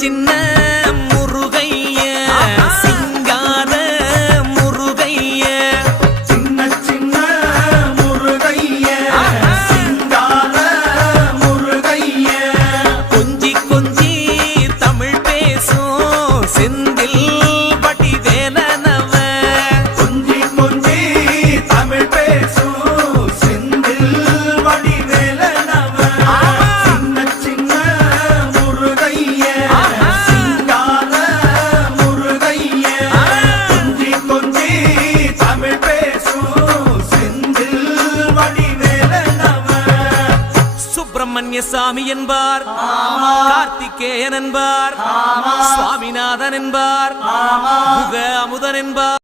சின்ன முருகைய சிங்கார முருகைய சின்ன சின்ன முருகைய சிங்கார முருகைய கொஞ்சி கொஞ்சி தமிழ் பேசும் செந்தில் வடிவேலனவ கொஞ்சி கொஞ்சி தமிழ் பேசும் செந்தில் வடிவேலனவ சின்ன சின்ன முருகைய சிங்கார முருகைய கொஞ்சி கொஞ்சி தமிழ் பேசும் செந்தில் வடிவேலனவ சுப்பிரமணிய சாமி என்பார், கார்த்திகேயன் என்பார், சுவாமிநாதன் என்பார், முக அமுதன் என்பார்.